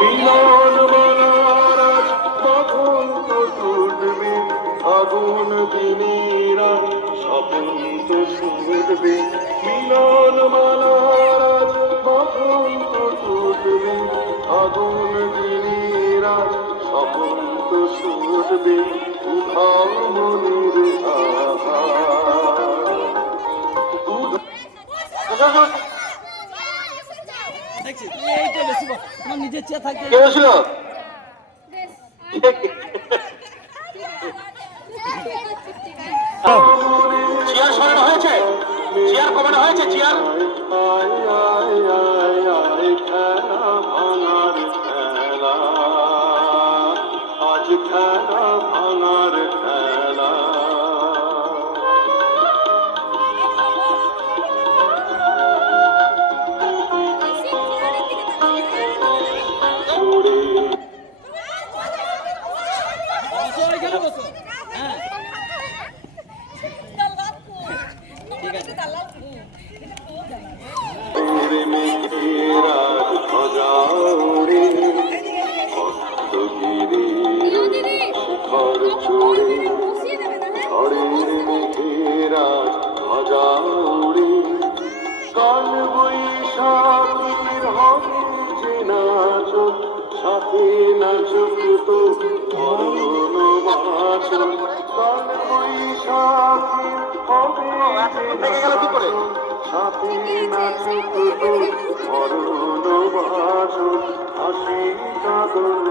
মিলন মালার কখন তো টুটবে, আগুন দিনেরা স্বপন তো শুনবে। মিলন মালার কখন তো টুটবে, আগুন দিনেরা স্বপন তো শুনবে। উধাও মনের নিজের চেয়ে থাকবে। কে বলছিল? চেয়ার সরানো হয়েছে, চেয়ার কমানো হয়েছে, চেয়ার ভাঙার খেলা, আজ খেলা ভাঙার খেলা। সাথে নাচুক তো মরণ বাঁচন, কাল বৈশাখী হবে সাথে নাচুক তো মরণ বাঁচন, হাসি কাঁদন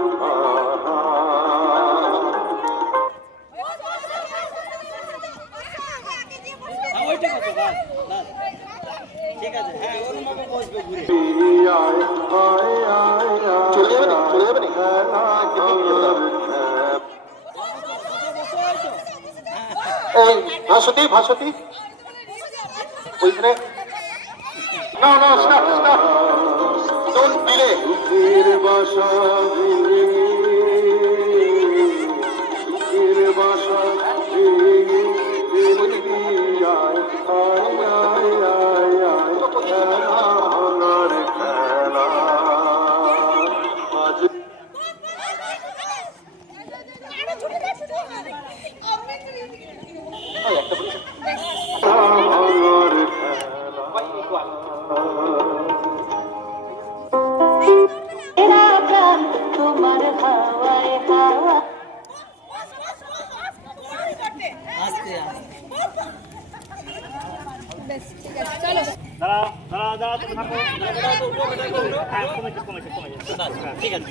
ঠিক আছে। হ্যাঁ, ওর মতো বসবে ঘুরে। চলে যাবে না, চলে যাবে না। এই ভাসতি ভাসতি ওইখানে না না স্টপ স্টপ ডোন্ট ডিলে। সুখের বাসা ভেঙে, সুখের বাসা ভেঙে আয় আয় আয় আয় আয় খেলা ভাঙার খেলা। আজ ভাঙার খেলা। তোমার হাওয়ায় হাওয়া আস্তে ঠিক আছে।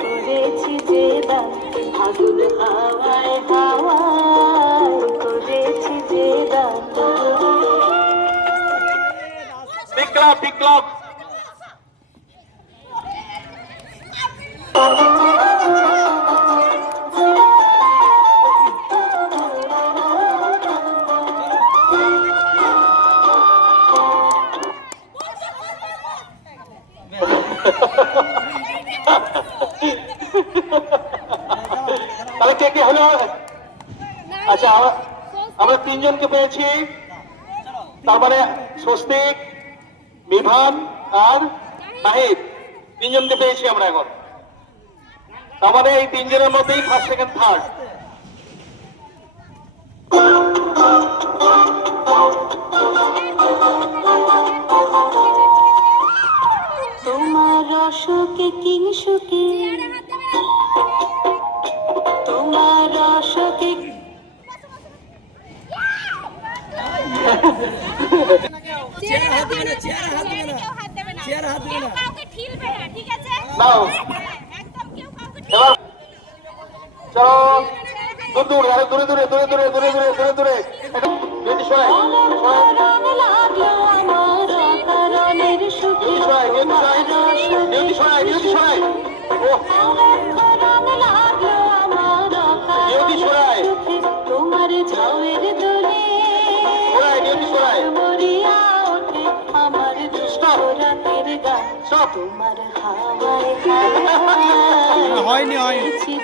করেছি যে দান আগুন হাওয়ায় হাওয়ায় করেছি যে দান। Big clap, big clap. তাহলে কে কে হলো? আচ্ছা, আমরা তিনজনকে পেয়েছি, তার মানে স্বস্তিক, বিভান আর নাহিদ, তিনজনকে পেয়েছি আমরা এখন। তার মানে এই তিনজনের মধ্যেই ফার্স্ট সেকেন্ড থার্ড। তোমার রসকে কিংসুকে, তোমার রসকে চেয়ার হাত দেবে না, চেয়ার হাত দেবে না, চেয়ার হাত দেবে না, কাউকে ঠিলবে না, ঠিক আছে? নাও একদম কেউ কাউকে এবার চলো দূর দূর, আরে দূরে দূরে দূরে দূরে দূরে দূরে দূরে দূরে যদি সরাই লাগলো আমার কারণের সুখে, সরাই যদি সরাই যদি সরাই ও লাগলো আমার যদি সরাই তোমার ঝাউয়ের দোলে সরাই যদি সরাই মরিয়া ওঠে আমার দুষ্ট রাতের গান। তোমার হাওয়ায় হয়নি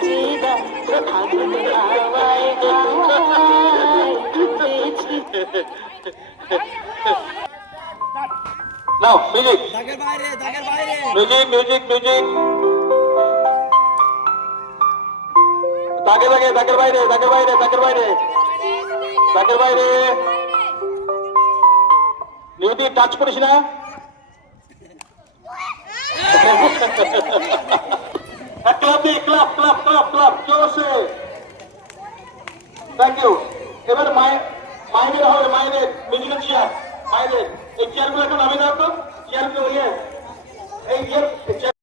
যে গান আগুন হাওয়ায় হাওয়ায় নাও মিউজিক দাগের বাইরে দাগের বাইরে মিউজিক মিউজিক মিউজিক দাগে দাগে দাগের বাইরে দাগের বাইরে দাগের বাইরে দাগের বাইরে নিয়তি টাচ করিস না club the club club club club জোরসে থ্যাংক ইউ এবার মাইনের হবে মাইনের মিউজিক্যাল চেয়ার মাইনের এই চেয়ারগুলো এখন নামে দাও তো চেয়ারগুলো এই চেয়ার